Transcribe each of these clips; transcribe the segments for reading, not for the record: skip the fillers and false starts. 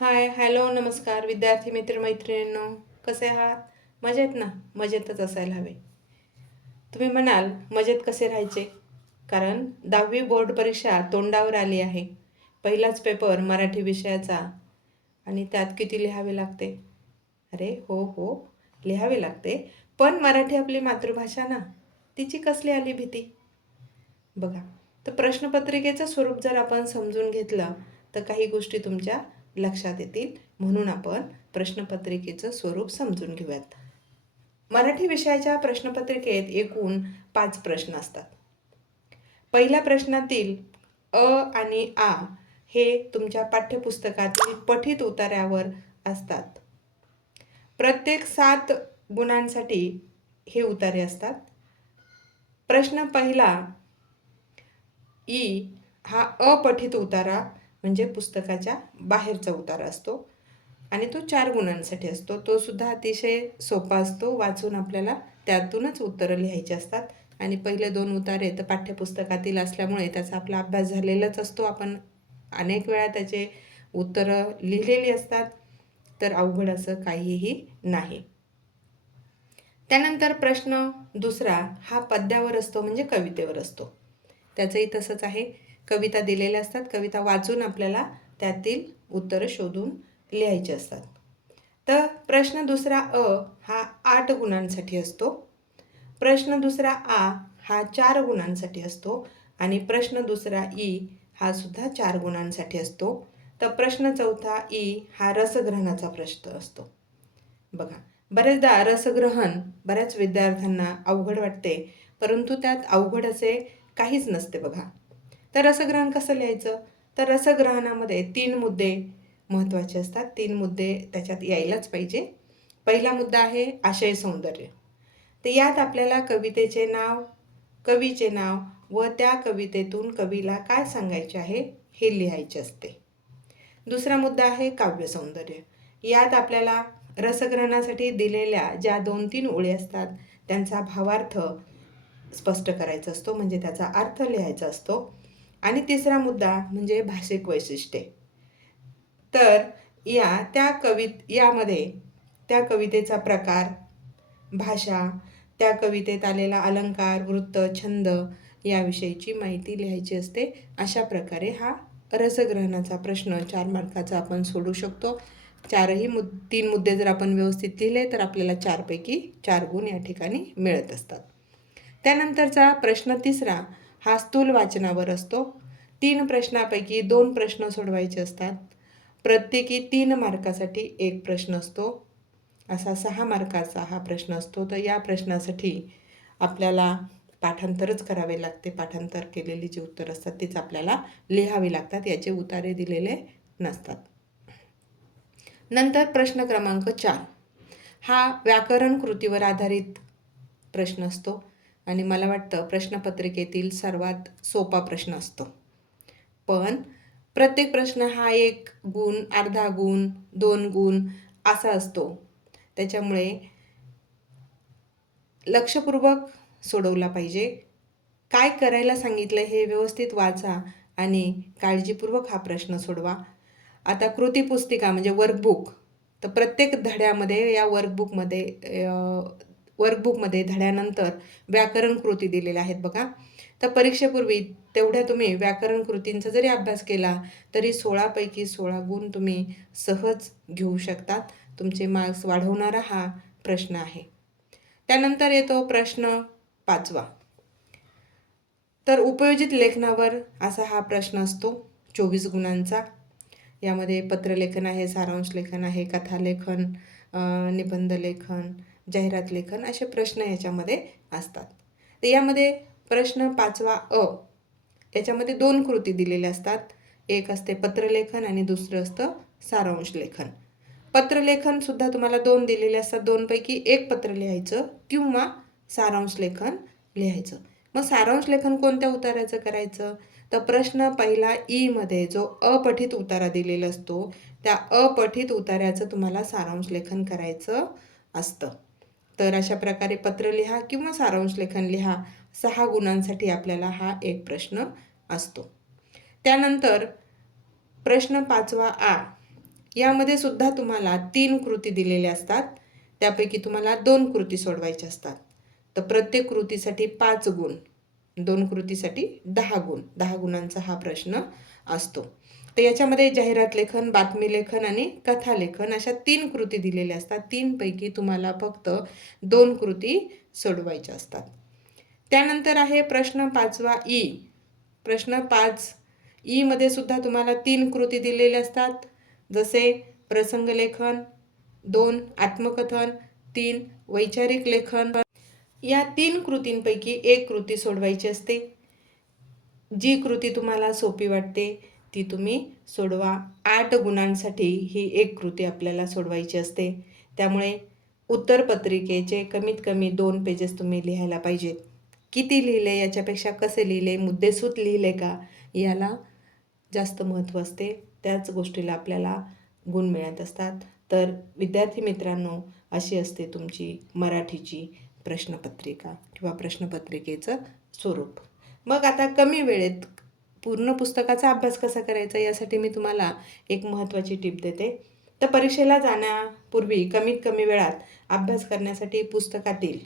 हाय, hello, नमस्कार विद्यार्थी मित्र-मैत्रिणींनो. कसे आहात? मजेत ना? मजेतच असायला हवे. तुम्ही म्हणाल, मजेत कसे राहायचे? कारण 10वी बोर्ड परीक्षा तोंडावर आली आहे. पहिलाच पेपर मराठी विषयाचा आणि त्यात किती लिहावे लागते? अरे हो हो, लिहावे लागते. पण मराठी आपली मातृभाषा ना, तिची कसली आली भीती? बघा, तर प्रश्नपत्रिकेचं स्वरूप जर आपण समजून घेतलं तर काही गोष्टी तुमच्या लक्षात येतील. म्हणून आपण प्रश्नपत्रिकेचं स्वरूप समजून घेऊयात. मराठी विषयाच्या प्रश्नपत्रिकेत एकूण 5 प्रश्न असतात. पहिल्या प्रश्नातील अ आणि आ हे तुमच्या पाठ्यपुस्तकातील पठित उतार्यावर असतात. प्रत्येक 7 गुणांसाठी हे उतारे असतात. प्रश्न पहिला ई हा अपठित उतारा म्हणजे पुस्तकाच्या बाहेरचा उतारा असतो आणि तो 4 गुणांसाठी असतो. तो सुद्धा अतिशय सोपा असतो. वाचून आपल्याला त्यातूनच उत्तरं लिहायची असतात आणि पहिले 2 उतारे तर पाठ्यपुस्तकातील असल्यामुळे त्याचा आपला अभ्यास झालेलाच असतो. आपण अनेक वेळा त्याचे उत्तरं लिहिलेली असतात, तर अवघड असं काहीही नाही. त्यानंतर प्रश्न दुसरा हा पद्यावर असतो म्हणजे कवितेवर असतो. त्याचंही तसंच आहे. कविता दिलेल्या असतात. कविता वाचून आपल्याला त्यातील उत्तरं शोधून लिहायची असतात. तर प्रश्न दुसरा अ हा 8 गुणांसाठी असतो. प्रश्न दुसरा आ हा 4 गुणांसाठी असतो आणि प्रश्न दुसरा ई हा सुद्धा 4 गुणांसाठी असतो. तर प्रश्न चौथा ई हा रसग्रहणाचा प्रश्न असतो. बघा, बरेचदा रसग्रहण बऱ्याच विद्यार्थ्यांना अवघड वाटते, परंतु त्यात अवघड असे काहीच नसते बघा. तर रसग्रहण कसं लिहायचं? तर रसग्रहणामध्ये 3 मुद्दे महत्त्वाचे असतात. 3 मुद्दे त्याच्यात यायलाच पाहिजे. पहिला मुद्दा आहे आशय सौंदर्य. तर यात आपल्याला कवितेचे नाव, कवीचे नाव व त्या कवितेतून कवीला काय सांगायचे आहे हे लिहायचे असते. दुसरा मुद्दा आहे काव्य सौंदर्य. यात आपल्याला रसग्रहणासाठी दिलेल्या ज्या 2-3 ओळी असतात त्यांचा भावार्थ स्पष्ट करायचा असतो, म्हणजे त्याचा अर्थ लिहायचा असतो. आणि तिसरा मुद्दा म्हणजे भाषिक वैशिष्ट्ये. तर यामध्ये त्या कवितेचा प्रकार, भाषा, त्या कवितेत आलेला अलंकार, वृत्त, छंद याविषयीची माहिती लिहायची असते. अशा प्रकारे हा रसग्रहणाचा प्रश्न 4 मार्काचा आपण सोडू शकतो. 3 मुद्दे जर आपण व्यवस्थित लिहिले तर आपल्याला 4 पैकी 4 गुण या ठिकाणी मिळत असतात. त्यानंतरचा प्रश्न तिसरा हा स्थूल वाचनावर असतो. 3 प्रश्नापैकी 2 प्रश्न सोडवायचे असतात. प्रत्येकी 3 मार्कासाठी 1 प्रश्न असतो. असा 6 मार्काचा हा प्रश्न असतो. तर या प्रश्नासाठी आपल्याला पाठांतरच करावे लागते. पाठांतर केलेली जी उत्तरं असतात तीच आपल्याला लिहावी लागतात. याचे उतारे दिलेले नसतात. नंतर प्रश्न क्रमांक 4 हा व्याकरण कृतीवर आधारित प्रश्न असतो आणि मला वाटतं प्रश्नपत्रिकेतील सर्वात सोपा प्रश्न असतो. पण प्रत्येक प्रश्न हा 1 गुण, अर्धा गुण, 2 गुण असा असतो. त्याच्यामुळे लक्षपूर्वक सोडवला पाहिजे. काय करायला सांगितलं हे व्यवस्थित वाचा आणि काळजीपूर्वक हा प्रश्न सोडवा. आता कृतीपुस्तिका म्हणजे वर्कबुक, तर प्रत्येक धड्यामध्ये या वर्कबुकमध्ये धड्यानंतर व्याकरण कृती दिलेल्या आहेत बघा. तर परीक्षेपूर्वी तेवढ्या तुम्ही व्याकरण कृतींचा जरी अभ्यास केला तरी 16 पैकी 16 गुण तुम्ही सहज घेऊ शकतात. तुमचे मार्क्स वाढवणारा हा प्रश्न आहे. त्यानंतर येतो प्रश्न 5वा. तर उपयोजित लेखनावर असा हा प्रश्न असतो 24 गुणांचा. यामध्ये पत्रलेखन आहे, सारांश लेखन आहे, कथालेखन, निबंध लेखन, जाहिरात लेखन असे प्रश्न याच्यामध्ये असतात. तर यामध्ये प्रश्न 5वा अ याच्यामध्ये 2 कृती दिलेल्या असतात. एक असते पत्रलेखन आणि दुसरं असतं सारांश लेखन. पत्रलेखनसुद्धा तुम्हाला 2 दिलेले असतात. 2 पैकी 1 पत्र लिहायचं किंवा सारांश लेखन लिहायचं. मग सारांश लेखन कोणत्या उताराचं करायचं? तर प्रश्न पहिला ईमध्ये जो अपठित उतारा दिलेला असतो त्या अपठित उतार्याचं तुम्हाला सारांश लेखन करायचं असतं. तर अशा प्रकारे पत्र लिहा किंवा सारांश लेखन लिहा. 6 गुणांसाठी आपल्याला हा एक प्रश्न असतो. त्यानंतर प्रश्न 5वा आ यामध्ये सुद्धा तुम्हाला 3 कृती दिलेल्या असतात. त्यापैकी तुम्हाला 2 कृती सोडवायच्या असतात. तर प्रत्येक कृतीसाठी 5 गुण, 2 कृतीसाठी 10 गुण, 10 गुणांचा हा प्रश्न असतो. तर याच्यामध्ये जाहिरात लेखन, बातमी लेखन आणि कथा लेखन अशा 3 कृती दिलेल्या असतात. 3 पैकी तुम्हाला फक्त 2 कृती सोडवायच्या असतात. त्यानंतर आहे प्रश्न 5वा ई. प्रश्न 5 ई मध्ये सुद्धा तुम्हाला 3 कृती दिलेल्या असतात. जसे प्रसंग लेखन, 2 आत्मकथन, 3 वैचारिक लेखन. या 3 कृतींपैकी एक कृती सोडवायची असते. जी कृती तुम्हाला सोपी वाटते ती तुम्ही सोडवा. 8 गुणांसाठी ही एक कृती आपल्याला सोडवायची असते. त्यामुळे उत्तरपत्रिकेचे कमीत कमी 2 पेजेस तुम्ही लिहायला पाहिजेत. किती लिहिले याच्यापेक्षा कसे लिहिले, मुद्देसूद लिहिले का याला जास्त महत्त्व असते. त्याच गोष्टीला आपल्याला गुण मिळत असतात. तर विद्यार्थी मित्रांनो, अशी असते तुमची मराठीची प्रश्नपत्रिका किंवा प्रश्नपत्रिकेचं स्वरूप. मग आता कमी वेळेत पूर्ण पुस्तकाचा अभ्यास कसा करायचा यासाठी मी तुम्हाला एक महत्त्वाची टिप देते. तर परीक्षेला जाण्यापूर्वी कमीत कमी वेळात अभ्यास करण्यासाठी पुस्तकातील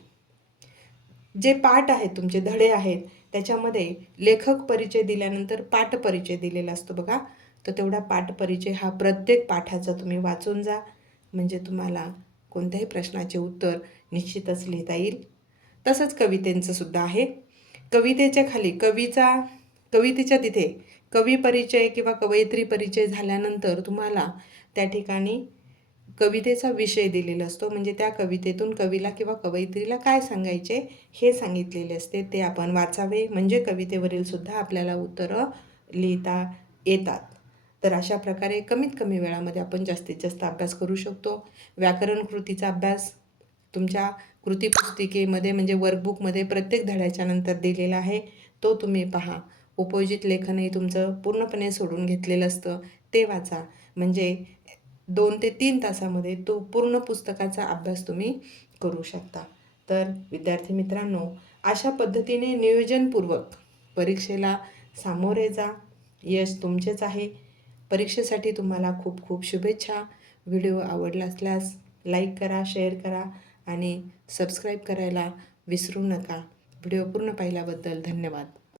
जे पाठ आहेत, तुमचे धडे आहेत, त्याच्यामध्ये लेखक परिचय दिल्यानंतर पाठ परिचय दिलेला असतो बघा. तर तेवढा पाठ परिचय हा प्रत्येक पाठाचा तुम्ही वाचून जा. म्हणजे तुम्हाला कोणत्याही प्रश्नाचे उत्तर निश्चितच लिहिता येईल. तसंच कवितेंचं सुद्धा आहे. कवितेच्या खाली कवितेच्या तिथे कवी परिचय किंवा कवयित्री परिचय झाल्यानंतर तुम्हाला त्या ठिकाणी कवितेचा विषय दिलेला असतो. म्हणजे त्या कवितेतून कवीला किंवा कवयित्रीला काय सांगायचे हे सांगितलेले असते. ते आपण वाचावे. म्हणजे कवितेवरील सुद्धा आपल्याला उत्तरं लिहिता येतात. तर अशा प्रकारे कमीत कमी वेळामध्ये आपण जास्तीत जास्त अभ्यास करू शकतो. व्याकरण कृतीचा अभ्यास तुमच्या कृतीपुस्तिकेमध्ये म्हणजे वर्कबुकमध्ये प्रत्येक धड्याच्या नंतर दिलेला आहे. तो तुम्ही पहा. उपयोजित लेखनही तुमचं पूर्णपणे सोडून घेतलेलं असतं. ते वाचा. म्हणजे 2 ते 3 तासामध्ये तो पूर्ण पुस्तकाचा अभ्यास तुम्ही करू शकता. तर विद्यार्थी मित्रांनो, अशा पद्धतीने नियोजनपूर्वक परीक्षेला सामोरे जा. यश तुमचेच आहे. परीक्षेसाठी तुम्हाला खूप खूप शुभेच्छा. व्हिडिओ आवडला असल्यास लाईक करा, शेअर करा आणि सबस्क्राईब करायला विसरू नका. व्हिडिओ पूर्ण पाहिल्याबद्दल धन्यवाद.